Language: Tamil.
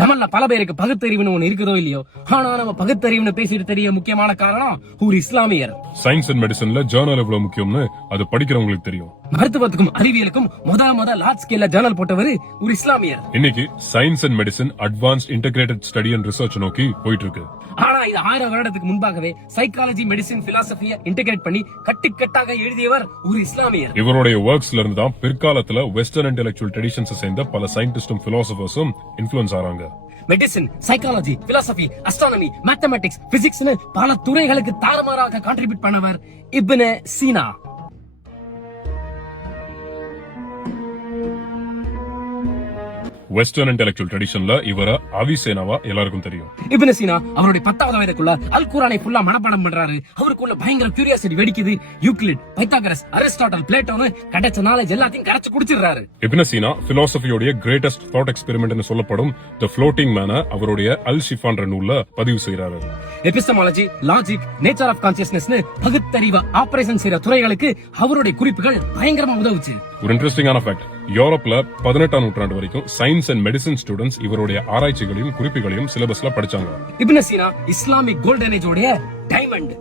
நம்மள பல பேருக்கு பகுத்தறிவுன்னு ஒண்ணு இருக்குதோ இல்லையோ, ஆனா நம்ம பகுத்தறிவுன்னு பேசிட்டு தெரிய முக்கியமான காரணம் ஒரு இஸ்லாமியர். சயின்ஸ் அண்ட் மெடிசன்ல ஜேர்னல் எவ்வளவு முக்கியம்னு அது படிக்கிறவங்களுக்கு தெரியும். மருத்துவத்துக்கும் அறிவியலுக்கும் முத லார்ஜ் ஸ்கேல்ல ஜேர்னல் போட்டவர் ஒரு இஸ்லாமியர். இன்னைக்கு science and medicine advanced integrated study and research நோக்கி போயிட்டு இருக்கு. ஆனா இது 1000 வருடத்துக்கு முன்பாகவே சைக்காலஜி, மெடிசின், பிலாசபிய இன்டகிரேட் பண்ணி கட்டுக்கட்டாக எழுதியவர் ஒரு இஸ்லாமியர். இவருடைய ஒர்க்ஸ்ல இருந்து தான் பிற்காலத்துல வெஸ்டர்ன் இன்டெலெக்சுவல் ட்ரெடிஷன்ஸ் சேர்ந்த பல சயின்டிஸ்டும் பிலாசபர்ஸும் இன்ஃப்ளூயன்ஸ் ஆறாங்க. Medicine, psychology, philosophy, astronomy, mathematics, பிசிக்ஸ்னு பல துறைகளுக்கு தாறுமாறாக கான்ட்ரிபியூட் பண்ணவர் இப்னு சீனா. வெஸ்டர்ன் இன்டெலெக்சுவல் ட்ரெடிஷன்ல இவர அவிசேனாவா எல்லாருக்கும் தெரியும். இப்னு சீனா அவருடைய 10வது வயதுக்குள்ள அல் குர்ஆனை ஃபுல்லா மனப்பாடம் பண்றாரு. அவருக்குள்ள பயங்கர கியூரியாசிட்டி வெடிக்குது. யூக்ளிட், பைத்தாகரஸ், அரிஸ்டாட்டில், பிளேட்டோன்னு கிடைச்ச நாலேஜ் எல்லாத்தையும் கரைச்சு குடிச்சிடுறாரு. இப்னு சீனா பிலாசபியோட கிரேட்டஸ்ட் தாட் எக்ஸ்பெரிமெண்ட் சொல்லப்படும் தி ஃப்ளோட்டிங் மேனை அவருடைய அல் ஷிஃபான்ற நூல்ல பதிவு செய்யறாரு. Epistemology, logic, nature of consciousness பகுத்தறிவு ஆபரேஷன் செய்யற துறைகளுக்கு அவருடைய குறிப்புகள் பயங்கரமா உதவுச்சு. ஒரு இன்ட்ரெஸ்டிங்கான ஃபேக்ட், யூரோப்ல 18ஆம் நூற்றாண்டு வரைக்கும் சயின்ஸ் அண்ட் மெடிசின் ஸ்டூடெண்ட்ஸ் இவருடைய ஆராய்ச்சிகளையும் குறிப்புகளையும் சிலபஸ்ல படிச்சாங்க. இப்னு சீனா இஸ்லாமிக் கோல்டன் ஏஜ் உடைய டைமண்ட்.